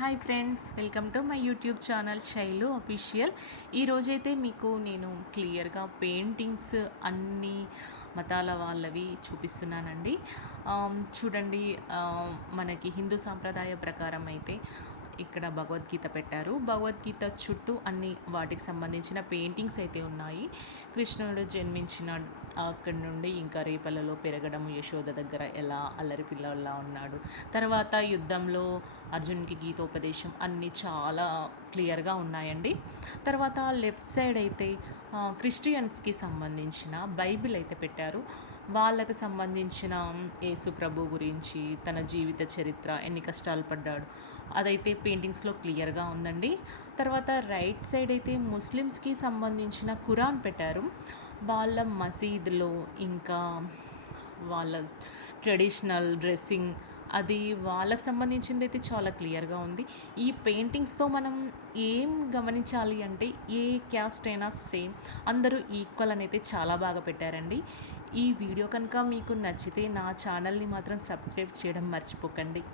Hi friends, welcome to my YouTube channel Shailu official. ఈరోజైతే మీకు నేను క్లియర్గా పెయింటింగ్స్ అన్ని మతాల వాళ్ళవి చూపిస్తున్నానండి. చూడండి, మనకి హిందూ సాంప్రదాయ ప్రకారం అయితే ఇక్కడ భగవద్గీత పెట్టారు. భగవద్గీత చుట్టూ అన్ని వాటికి సంబంధించిన పెయింటింగ్స్ అయితే ఉన్నాయి. కృష్ణుడు జన్మించిన అక్కడి నుండి ఇంకా రేపలలో పెరగడం, యశోద దగ్గర ఎలా అల్లరి పిల్లలా ఉన్నాడు, తర్వాత యుద్ధంలో అర్జున్కి గీతోపదేశం, అన్నీ చాలా క్లియర్గా ఉన్నాయండి. తర్వాత లెఫ్ట్ సైడ్ అయితే క్రిస్టియన్స్కి సంబంధించిన బైబిల్ అయితే పెట్టారు. వాళ్ళకి సంబంధించిన యేసు ప్రభు గురించి, తన జీవిత చరిత్ర, ఎన్ని కష్టాలు పడ్డాడు, అదైతే పెయింటింగ్స్లో క్లియర్గా ఉందండి. తర్వాత రైట్ సైడ్ అయితే ముస్లిమ్స్కి సంబంధించిన ఖురాన్ పెట్టారు. వాళ్ళ మసీదులో ఇంకా వాళ్ళ ట్రెడిషనల్ డ్రెస్సింగ్, అది వాళ్ళకి సంబంధించింది అయితే చాలా క్లియర్గా ఉంది. ఈ పెయింటింగ్స్తో మనం ఏం గమనించాలి అంటే, ఏ క్యాస్ట్ అయినా సేమ్, అందరూ ఈక్వల్ అని అయితే చాలా బాగా పెట్టారండి. ఈ వీడియో కనుక మీకు నచ్చితే నా ఛానల్ని మాత్రం సబ్స్క్రైబ్ చేయడం మర్చిపోకండి.